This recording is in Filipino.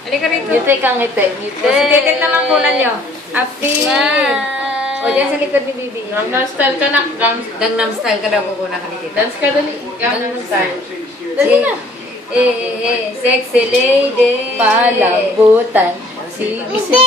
Halika rito. Ngiti kang ngiti. Ngiti. O, si Tete naman kunan nyo. Apil. O, dyan sa likod ni Bibi. Gangnam Style ka na. Gangnam Style ka daw kukunan ka ni Tita. Dance ka dali. Gangnam Style. Dali na. Sexy lady. Palabutan. Sige, sige.